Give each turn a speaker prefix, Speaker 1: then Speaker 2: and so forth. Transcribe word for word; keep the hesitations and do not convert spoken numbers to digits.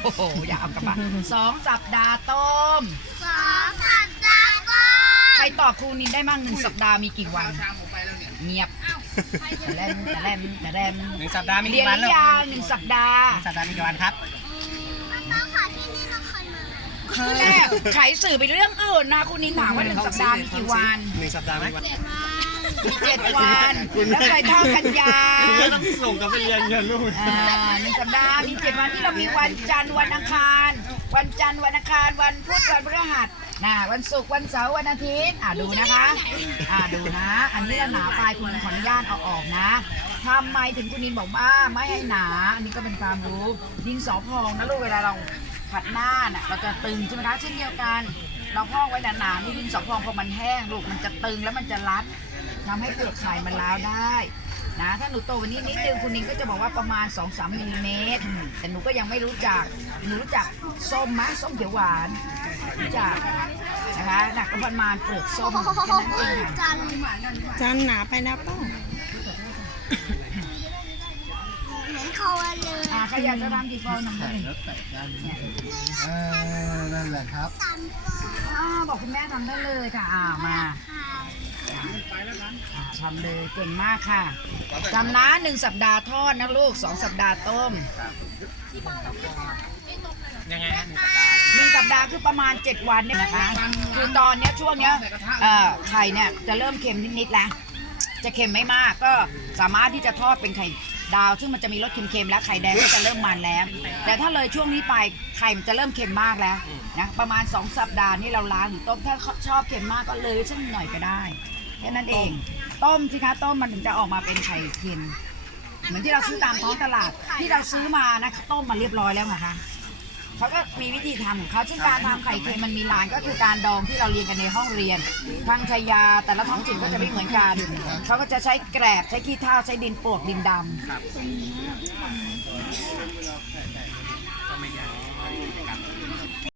Speaker 1: อ้โหอย่าเอากลับบ้านสองสัปดาห์ต้ม
Speaker 2: สองสัปดาห์ก็
Speaker 1: ใครตอบครูนินได้มั่งหนึ่งสัปดาห์มีกี่วันเงียบแต่แลมแต่แลมแต่แลม
Speaker 3: หนึ่งสัปดาห์มี
Speaker 1: เรีย
Speaker 3: กี่
Speaker 1: น
Speaker 3: วัน
Speaker 1: หรื
Speaker 3: แล้ว
Speaker 1: อยังหนึ่งสัปดาห์
Speaker 3: สัปดาห์มีกี่วันครับ
Speaker 2: ต้องค่ะที่นี่เราเคยมา
Speaker 1: คือแรกไขสื่อไปเรื่องอื่นนะครูนินถามว่าหนึ่งสัปดาห์มีกี่วัน
Speaker 3: หนึ่งสัปดาห์มีกี่วัน
Speaker 1: มีเจ็ดวันแล้วใครเท่ากันยา
Speaker 3: ไม่ต้องส่งกันไปเรียนเงินลูก
Speaker 1: อ่าหนึ่งสัปดาห์มีเจ็ดวันที่เรามีวันจันทร์วันอังคาร วันจันทร์วันอังคารวันพุธวันพฤหัสนะวันศุกร์วันเสาร์วันอาทิตย์อ่าดูนะคะอ่าดูนะ อันนี้เราหนาไปคุณขออนุญาตเอาออกนะทำไมถึงคุณนินบอกว่าไม่ให้หนา อันนี้ก็เป็นความรู้ดินสอพองนะลูกเวลาเราผัดหน้าน่ะเราจะตึงใช่ไหมคะเช่นเดียวกัน เราพอกไว้หนาๆนี่ดินสอพองพอมันแห้งลูกมันจะตึงแล้วมันจะรัดทำให้เปลือกไข่มันร้าวได้นะถ้าหนูโตกวันนี้นิดนึงคุณนินก็จะบอกว่าประมาณ สองถึงสาม มิลลิเมตรแต่หนูก็ยังไม่รู้จักหนูรู้จักส้มมะส้มเขียวหวานรู้จักนะคะหนักก็ประมาณเปลือกส้มแค่นั้นเองค่ะ
Speaker 2: จัน
Speaker 4: จานหนาไปนะป้า
Speaker 2: เหมือนเขาเลย
Speaker 1: อ่าใครอยากจะทำกี่ฟองทำเลย
Speaker 3: เออนั่นแหละครับ
Speaker 2: สามฟอง
Speaker 1: อ่าบอกคุณแม่ทำได้เลยค่ะอ่ามา
Speaker 2: ค่ะ
Speaker 1: อ่าทำเลยเก่งมากค่ะจำนะหนึ่งสัปดาห์ทอดนะลูกสองสัปดาห์ต้ม
Speaker 3: ยังไงฮะ
Speaker 1: หนึ่งสัปดาห์คือประมาณเจ็ดวันเนี่ยนะคะคือตอนเนี้ยช่วงเนี้ยเอ่อไข่เนี่ยจะเริ่มเค็มนิดๆแล้วจะเค็มไม่มากก็สามารถที่จะทอดเป็นไข่ดาว ซึ่งมันจะมีรสเค็มๆแล้วไข่แดงก็จะเริ่มมันแล้ว แต่ถ้าเลยช่วงนี้ไปไข่มันจะเริ่มเค็มมากแล้วนะประมาณสองสัปดาห์นี่เราล้างหรือต้มถ้าชอบเค็มมากก็เลยสักหน่อยก็ได้แค่นั้นเองต้มสิคะต้มมันถึงจะออกมาเป็นไข่เค็มเหมือนที่เราซื้อตามท้องตลาดที่เราซื้อมานะต้มมาเรียบร้อยแล้วนะคะเขาก็มีวิธีทำของเขาซึ่งการทำไข่เค็มมันมีลายก็คือการดองที่เราเรียนกันในห้องเรียนทางชายาแต่ละท้องถิ่นก็จะไม่เหมือนกันเขาก็จะใช้แกลบใช้ขี้เถ้าใช้ดินปลวกดินดำ